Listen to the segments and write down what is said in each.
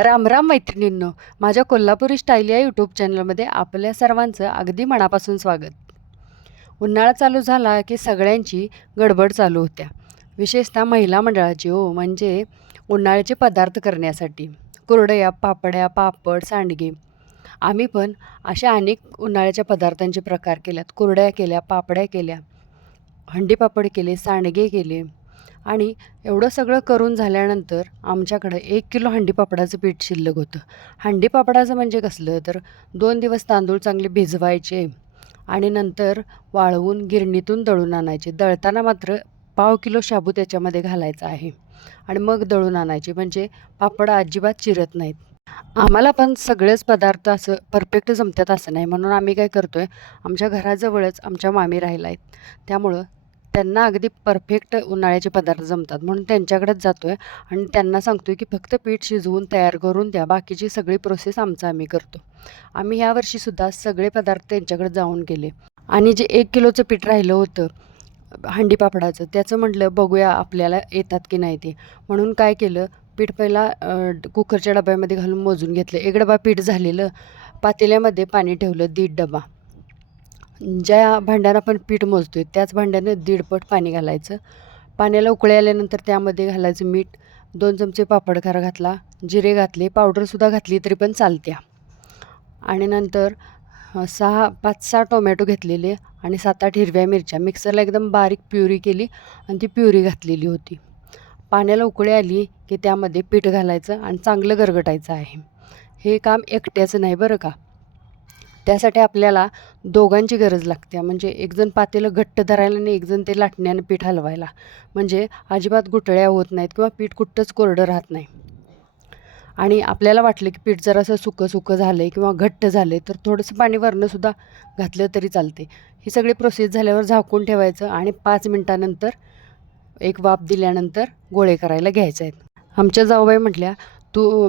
राम राम मैत्रिणींनो, माझ्या कोल्हापुरी स्टाईल या यूट्यूब चॅनलमध्ये आपल्या सर्वांचं अगदी मनापासून स्वागत. उन्हाळा चालू झाला की सगळ्यांची गडबड चालू होत्या. विशेषतः महिला मंडळाची म्हणजे उन्हाळ्याचे पदार्थ करण्यासाठी कुरडया, पापड्या, पापड, सांडगे. आम्ही पण अशा अनेक उन्हाळ्याच्या पदार्थांचे प्रकार केल्यात. कुरडया केल्या, पापड्या केल्या, हंडीपापड केले, सांडगे केले आणि एवढं सगळं करून झाल्यानंतर आमच्याकडं 1 किलो हंडीपापडाचं पीठ शिल्लक होतं. हंडीपापडाचं म्हणजे कसलं तर 2 दिवस तांदूळ चांगले भिजवायचे आणि नंतर वाळवून गिरणीतून दळून आणायचे. दळताना मात्र 1/2 किलो शाबू त्याच्यामध्ये घालायचा आहे आणि मग दळून आणायचे, म्हणजे पापड अजिबात चिरत नाहीत. आम्हाला पण सगळेच पदार्थ असं परफेक्ट जमतात असं नाही, म्हणून आम्ही काय करतो आहे, आमच्या घराजवळच आमच्या मामी राहिला आहेत, त्यामुळं त्यांना अगदी परफेक्ट उन्हाळ्याचे पदार्थ जमतात, म्हणून त्यांच्याकडेच जातो आहे आणि त्यांना सांगतो आहे की फक्त पीठ शिजवून तयार करून द्या, बाकीची सगळी प्रोसेस आम्ही करतो. आम्ही ह्यावर्षीसुद्धा सगळे पदार्थ त्यांच्याकडे जाऊन केले आणि जे 1 किलोचं पीठ राहिलं होतं हंडीपापडाचं, त्याचं म्हटलं बघूया आपल्याला येतात की नाही ते, म्हणून काय केलं, पीठ पहिला कुकरच्या डब्यामध्ये घालून मोजून घेतलं. 1 डबा पीठ झालेलं, पातेल्यामध्ये पाणी ठेवलं 1.5 डबा. ज्या भांड्यानं आपण पीठ मोजतो आहे त्याच भांड्यानं 1.5 पट पाणी घालायचं. पाण्याला उकळी आल्यानंतर त्यामध्ये घालायचं मीठ, 2 चमचे पापडखार घातला, जिरे घातले, पावडरसुद्धा घातली तरी पण चालत्या आणि नंतर 5-6 टोमॅटो घेतलेले आणि 7-8 हिरव्या मिरच्या मिक्सरला एकदम बारीक प्युरी केली आणि ती प्युरी घातलेली होती. पाण्याला उकळी आली की त्यामध्ये पीठ घालायचं आणि चांगलं गरगटायचं आहे. हे काम एकट्याचं नाही बरं का, त्यासाठी आपल्याला दोघांची गरज लागते. म्हणजे एकजण पातेलं घट्ट धरायला आणि एकजण ते लाटण्यानं पीठ हलवायला, म्हणजे अजिबात गुठळ्या होत नाहीत किंवा पीठ कुठंच कोरडं राहत नाही. आणि आपल्याला वाटलं की पीठ जरासं सुकं झालं आहे किंवा घट्ट झालं आहे तर थोडंसं पाणी वरनंसुद्धा घातलं तरी चालते. ही सगळी प्रोसेस झाल्यावर झाकून ठेवायचं आणि 5 मिनटानंतर एक वाफ दिल्यानंतर गोळे करायला घ्यायचे आहेत. आमच्या जाऊबाई म्हटल्या,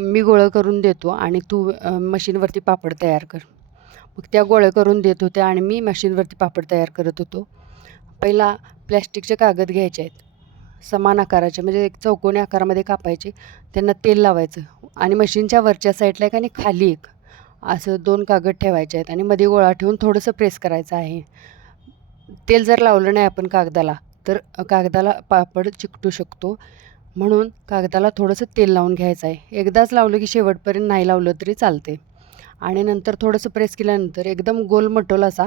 मी गोळं करून देतो आणि तू मशीनवरती पापड तयार कर. मग त्या गोळं करून देत होत्या आणि मी मशीनवरती पापड तयार करत होतो. पहिला प्लॅस्टिकचे कागद घ्यायचे आहेत, समान आकाराचे, म्हणजे एक चौकोनी आकारामध्ये कापायचे, त्यांना तेल लावायचं आणि मशीनच्या वरच्या साईडला एक आणि खाली एक असं 2 कागद ठेवायचे आहेत आणि मध्ये गोळा ठेवून थोडंसं प्रेस करायचं आहे. तेल जर लावलं नाही आपण कागदाला तर कागदाला पापड चिकटू शकतो, म्हणून कागदाला थोडंसं तेल लावून घ्यायचं आहे. एकदाच लावलं की शेवटपर्यंत नाही लावलं तरी चालते आणि नंतर थोडंसं प्रेस केल्यानंतर एकदम गोलमटोल असा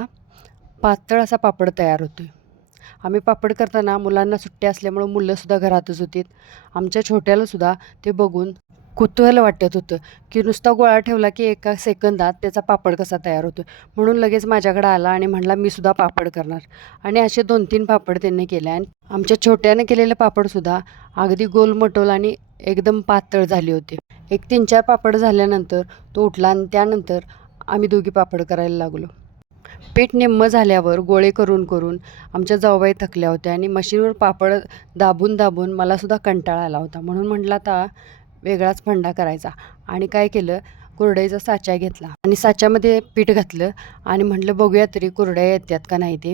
पातळ असा पापड तयार होतो आहे. आम्ही पापड करताना मुलांना सुट्ट्या असल्यामुळं मुलंसुद्धा घरातच होती. आमच्या छोट्यालासुद्धा ते बघून कुतूहल वाटत होतं की नुसता गोळा ठेवला की एका सेकंदात त्याचा पापड कसा तयार होतो, म्हणून लगेच माझ्याकडे आला आणि म्हणला मीसुद्धा पापड करणार आणि असे 2-3 पापड त्यांनी केले आणि आमच्या छोट्यानं केलेले पापडसुद्धा अगदी गोलमटोल आणि एकदम पातळ झाले होते. एक 3-4 पापड झाल्यानंतर तो उठला आणि त्यानंतर आम्ही दोघी पापड करायला लागलो. पीठ निम्मं झाल्यावर गोळे करून आमच्या जाऊबाई थकल्या होत्या आणि मशीनवर पापड दाबून मलासुद्धा कंटाळा आला होता, म्हणून म्हटलं आता वेगळाच फंडा करायचा आणि काय केलं, कुरडईचा साचा घेतला आणि साच्यामध्ये पीठ घातलं आणि म्हटलं बघूया तरी कुरड्या येतात का नाही ते,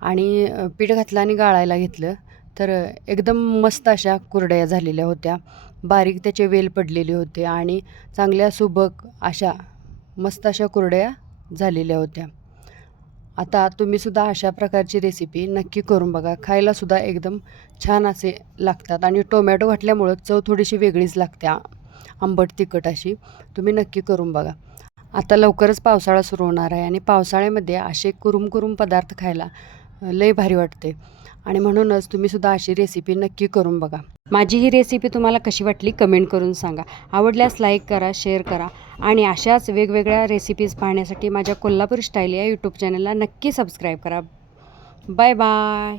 आणि पीठ घातलं आणि गाळायला घेतलं तर एकदम मस्त अशा कुरड्या झालेल्या होत्या. बारीक त्याचे वेल पडलेले होते आणि चांगल्या सुबक अशा मस्त अशा कुरड्या झालेल्या होत्या. आता तुम्हीसुद्धा अशा प्रकारची रेसिपी नक्की करून बघा, खायलासुद्धा एकदम छान असे लागतात आणि टोमॅटो घातल्यामुळं चव थोडीशी वेगळीच लागते, आंबट तिखट अशी. तुम्ही नक्की करून बघा. आता लवकरच पावसाळा सुरू होणार आहे आणि पावसाळ्यामध्ये असे कुरुम पदार्थ खायला लय भारी वाटते आणि म्हणूनच तुम्हीसुद्धा अशी रेसिपी नक्की करून बघा. माझी ही रेसिपी तुम्हाला कशी वाटली कमेंट करून सांगा. आवडल्यास लाईक करा, शेअर करा आणि अशाच वेगवेगळ्या रेसिपीज पाहण्यासाठी माझ्या कोल्हापूर स्टाईल या यूट्यूब चॅनलला नक्की सबस्क्राईब करा. Bye bye.